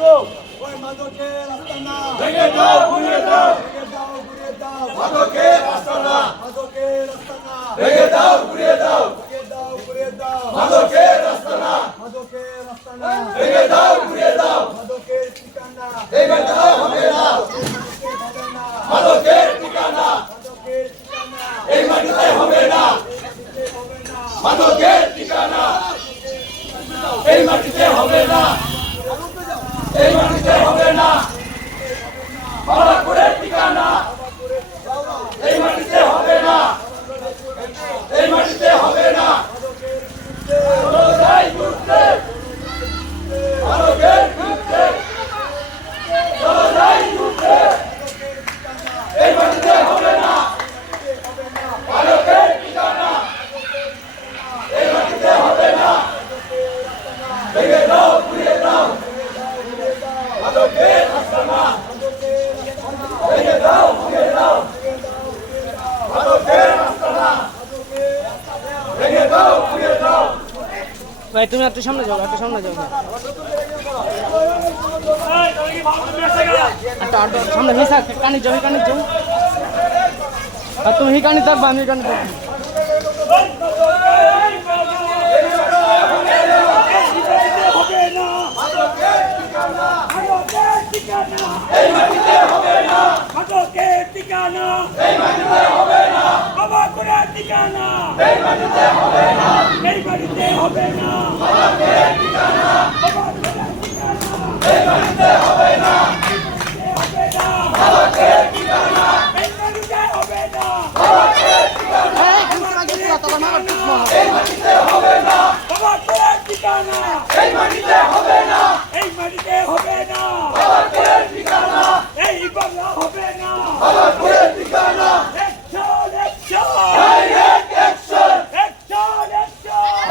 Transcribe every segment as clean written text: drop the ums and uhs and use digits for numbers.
ওই মাদকের আস্তানা ভেঙে দাও, ঘুরিয়ে দাও, ভেঙে দাও, ঘুরিয়ে দাও। মাদকের আস্তানা মাদকের আস্তানা ভেঙে দাও, ঘুরিয়ে দাও, ভেঙে দাও, ঘুরিয়ে দাও। মাদকের আস্তানা মাদকের আস্তানা ভেঙে দাও, ঘুরিয়ে দাও, মাদকের ঠিকানা ভেঙে দাও, হবে না, হবে না। মাদকের ঠিকানা মাদকের ঠিকানা এই মাটিতে হবে না, হবে না। মাদকের ঠিকানা এই মাটিতে হবে না, এই মাটিতে হবে না, বারাকপুরের ঠিকানা এই মাটিতে হবে না, এই মাটিতে হবে না, চলো যাই ঘুরতে, মাদকের বিরুদ্ধে, চলো যাই ঘুরতে, এই মাটিতে হবে না, মাদকের ঠিকানা এই মাটিতে হবে না, ভেঙে দাও, ঘুরিয়ে দাও, মাদকের আস্তানা ভেঙে দাও, ঘুরিয়ে দাও, মাদকের আস্তানা ভেঙে দাও, ঘুরিয়ে দাও। ভাই তুমি একটু সামনে যাও, একটু সামনে যাও, একটু সামনে হিসা কানি যাও, কানি যাও, আর তুমি হি কানি থাকবা, আমি কানি থাকবো। এই মাটিতে হবে না, মাদকের ঠিকানা এই মাটিতে হবে না, বাবাকুড়ার ঠিকানা এই মাটিতে হবে না, এই বাড়িতে হবে না মাদকের ঠিকানা বাবাকুড়ার ঠিকানা এই মাটিতে হবে না, হবে না মাদকের ঠিকানা এই বাড়িতে হবে না মাদকের ঠিকানা এই মাটিতে হবে না, বাবাকুড়ার ঠিকানা এই মাটিতে হবে না, এই বাড়িতে হবে না মাদকের ঠিকানা এই বাংলা হবে না মাদকের ঠিকানা ডাইরেক্ট অ্যাকশন,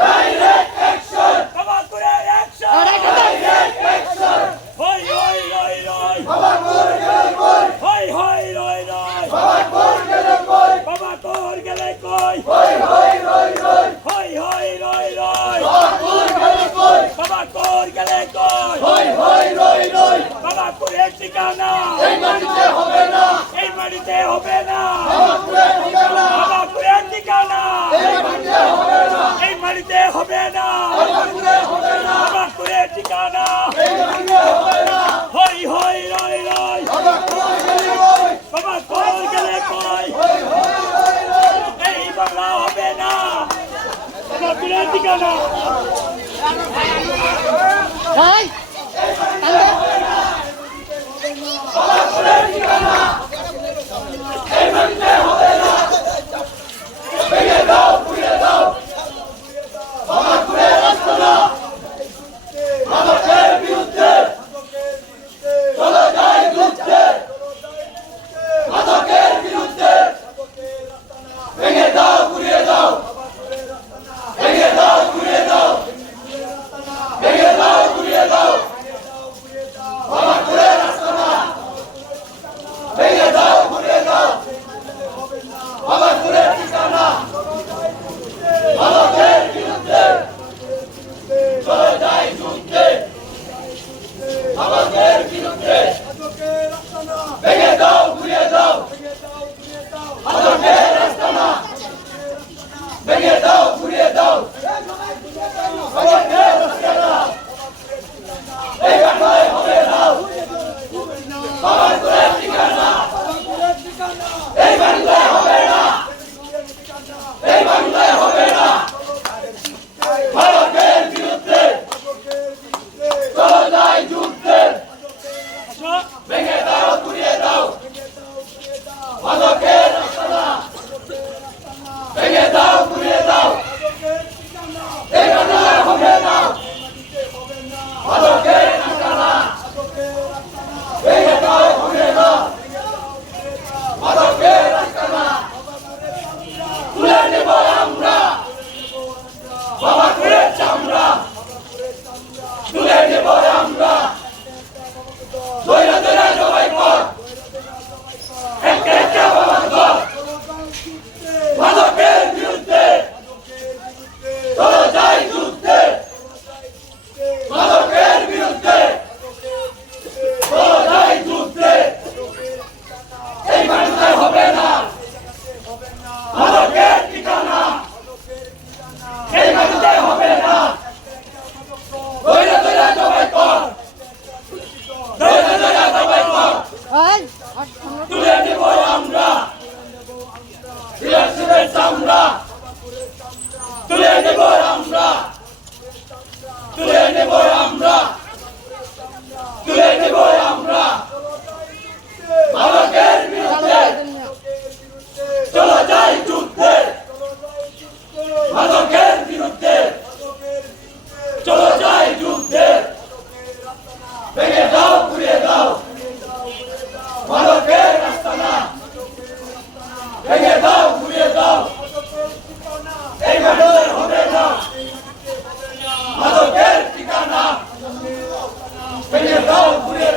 ডাইরেক্ট অ্যাকশন, বাবাকুড়ার অ্যাকশন ডাইরেক্ট অ্যাকশন, হই হই হই হই বাবাকুর গেলে কই, হই হই হই হই বাবাকুর গেলে কই, বাবাকুর গেলে কই হই হই রই রই, হই হই হই হই বাবাকুর গেলে কই, বাবাকুর গেলে কই হই হই রই রই, বাবাকুড়ের ঠিকানা এই মাটিতে হবে না, এই বাড়িতে হবে না বাবাকুরের ঠিকানা বাবাকুড়ের ঠিকানা এই মাটিতে হবে না, এই বাড়িতে হবে না বাবাকুরে হবে না, বাবাকুড়ের ঠিকানা এই মাটিতে হবে না, হই হই রই রই বাবাকুর গেলে কই, বাবাকুর গেলে কই হই হই রই রই, এই বাংলা হবে না বাবাকুড়ের ঠিকানা এই বাবাকুরের ঠিকানা এই মাটিতে হবে না, ভেঙে দাও, ঘুরিয়ে দাও, বাবাকুরের আস্তানা মাদকের বিরুদ্ধে, চলো যাই ঘুরতে, মাদকের বিরুদ্ধে, ভেঙে দাও, ঘুরিয়ে দাও, ভেঙে দাও, ঘুরিয়ে দাও, ভেঙে দাও, ঘুরিয়ে দাও, বাবাকুরের আস্তানা ভেঙে দাও, ঘুরিয়ে দাও, বাবাকুরের ঠিকানা মাদকের বিরুদ্ধে, চলো যাই যুদ্ধে, মাদকের বিরুদ্ধে, ভেঙে দাও, ঘুরিয়ে দাও, মাদকের আস্তানা ভেঙে দাও, ঘুরিয়ে দাও, মাদকের আস্তানা এই বাংলায় হবে না, বাবাকুরের ঠিকানা এই বাংলায় হবে না, এই বাংলায় হবে না, ভারতের বিরুদ্ধে, চলো যাই যুদ্ধে, ভেঙে দাও ঘুরিয়ে দাও মাদকের আস্তানা ভেঙে দাও ঘুরিয়ে দাও এই মাটিতে হবে না মাদকের ঠিকানা ভেঙে দাও ঘুরিয়ে